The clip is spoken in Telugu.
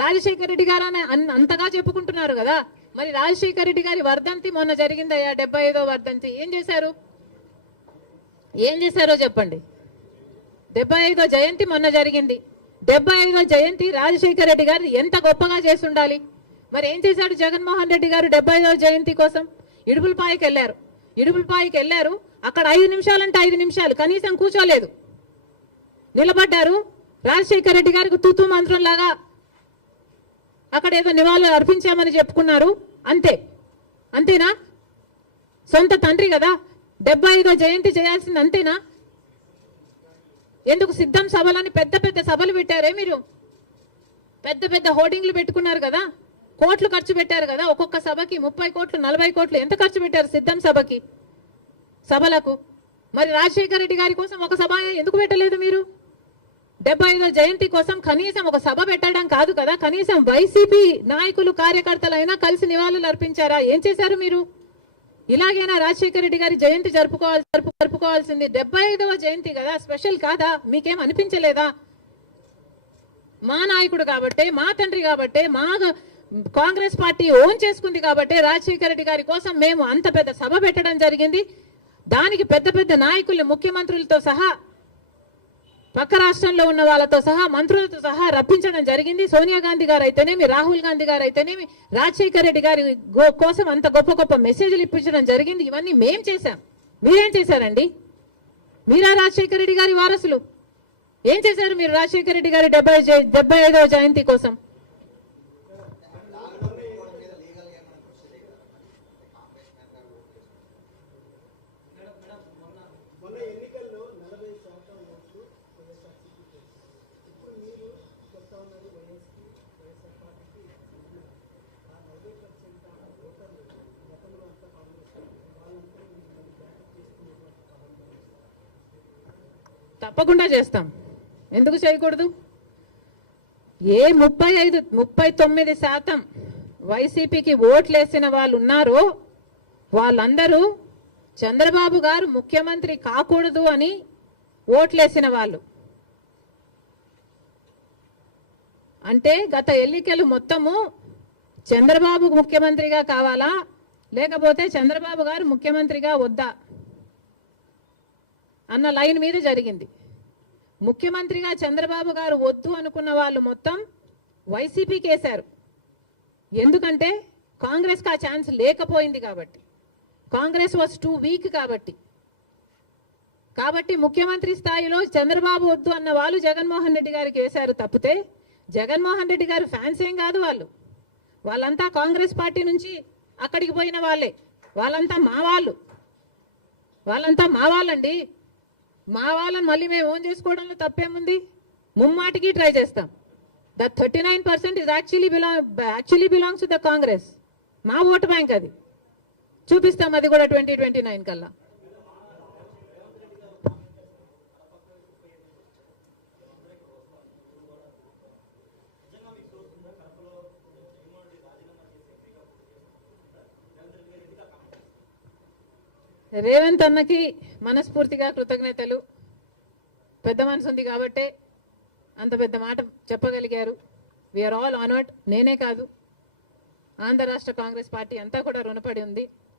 రాజశేఖర రెడ్డి గారు అని అంతగా చెప్పుకుంటున్నారు కదా, మరి రాజశేఖర రెడ్డి గారి వర్ధంతి మొన్న జరిగిందయ్యా, 75వ వర్ధంతి. ఏం చేశారు? ఏం చేశారో చెప్పండి. 75వ జయంతి మొన్న జరిగింది. 75వ జయంతి రాజశేఖర రెడ్డి గారు ఎంత గొప్పగా చేసి ఉండాలి. మరి ఏం చేశాడు జగన్మోహన్ రెడ్డి గారు? 75వ జయంతి కోసం ఇడుపులపాయకి వెళ్ళారు. ఇడుపులపాయకి వెళ్ళారు. అక్కడ 5 నిమిషాలంటే 5 నిమిషాలు కనీసం కూర్చోలేదు, నిలబడ్డారు. రాజశేఖర రెడ్డి గారికి తూతూ మంత్రం లాగా అక్కడ ఏదో నివాళులు అర్పించామని చెప్పుకున్నారు. అంతే. అంతేనా? సొంత తండ్రి కదా, 75వ జయంతి చేయాల్సింది. అంతేనా? ఎందుకు సిద్ధం సభలని పెద్ద పెద్ద సభలు పెట్టారే మీరు? పెద్ద పెద్ద హోర్డింగ్లు పెట్టుకున్నారు కదా, కోట్లు ఖర్చు పెట్టారు కదా, ఒక్కొక్క సభకి 30 కోట్లు 40 కోట్లు ఎంత ఖర్చు పెట్టారు సిద్ధం సభకి, సభలకు. మరి రాజశేఖర రెడ్డి గారి కోసం ఒక సభ ఎందుకు పెట్టలేదు మీరు? 75వ జయంతి కోసం కనీసం ఒక సభ పెట్టడం కాదు కదా, కనీసం వైసీపీ నాయకులు కార్యకర్తలైనా కలిసి నివాళులు అర్పించారా? ఏం చేశారు మీరు? ఇలాగైనా రాజశేఖర రెడ్డి గారి జయంతి జరుపుకోవాల్సింది. 75వ జయంతి కదా, స్పెషల్ కాదా? మీకేం అనిపించలేదా? మా నాయకుడు కాబట్టే, మా తండ్రి కాబట్టే, మా కాంగ్రెస్ పార్టీ ఓన్ చేసుకుంది కాబట్టి రాజశేఖర రెడ్డి గారి కోసం మేము అంత పెద్ద సభ పెట్టడం జరిగింది. దానికి పెద్ద పెద్ద నాయకులు, ముఖ్యమంత్రులతో సహా, పక్క రాష్ట్రంలో ఉన్న వాళ్ళతో సహా, మంత్రులతో సహా రప్పించడం జరిగింది. సోనియా గాంధీ గారు అయితేనేమి, రాహుల్ గాంధీ గారు అయితేనేమి, రాజశేఖర రెడ్డి గారి కోసం అంత గొప్ప గొప్ప మెసేజ్లు ఇప్పించడం జరిగింది. ఇవన్నీ మేం చేశాం. మీరేం చేశారండి? మీరా రాజశేఖర రెడ్డి గారి వారసులు? ఏం చేశారు మీరు రాజశేఖర రెడ్డి గారి 75వ జయంతి కోసం? తప్పకుండా చేస్తాం. ఎందుకు చేయకూడదు? ఏ 39% వైసీపీకి ఓట్లేసిన వాళ్ళు ఉన్నారో వాళ్ళందరూ చంద్రబాబు గారు ముఖ్యమంత్రి కాకూడదు అని ఓట్లేసిన వాళ్ళు. అంటే గత ఎన్నికలు మొత్తము చంద్రబాబు ముఖ్యమంత్రిగా కావాలా, లేకపోతే చంద్రబాబు గారు ముఖ్యమంత్రిగా వద్దా అన్న లైన్ మీద జరిగింది. ముఖ్యమంత్రిగా చంద్రబాబు గారు వద్దు అనుకున్న వాళ్ళు మొత్తం వైసీపీకి వేశారు. ఎందుకంటే కాంగ్రెస్కి ఆ ఛాన్స్ లేకపోయింది కాబట్టి, కాంగ్రెస్ వాజ్ టూ వీక్ కాబట్టి ముఖ్యమంత్రి స్థాయిలో చంద్రబాబు వద్దు అన్న వాళ్ళు జగన్మోహన్ రెడ్డి గారికి వేశారు తప్పితే జగన్మోహన్ రెడ్డి గారు ఫ్యాన్స్ ఏం కాదు. వాళ్ళంతా కాంగ్రెస్ పార్టీ నుంచి అక్కడికి పోయిన వాళ్ళే. వాళ్ళంతా మా వాళ్ళండి. మా వాళ్ళని మళ్ళీ మేము ఓన్ చేసుకోవడంలో తప్పేముంది? ముమ్మాటికి ట్రై చేస్తాం. That 39% is actually belongs to the Congress. మా ఓటు బ్యాంక్ అది. చూపిస్తాం అది కూడా 2029 కల్లా. రేవంత్ అన్నకి మనస్ఫూర్తిగా కృతజ్ఞతలు. పెద్ద మనసు ఉంది కాబట్టే అంత పెద్ద మాట చెప్పగలిగారు. We are all honoured. నేనే కాదు, ఆంధ్ర రాష్ట్ర కాంగ్రెస్ పార్టీ అంతా కూడా రుణపడి ఉంది.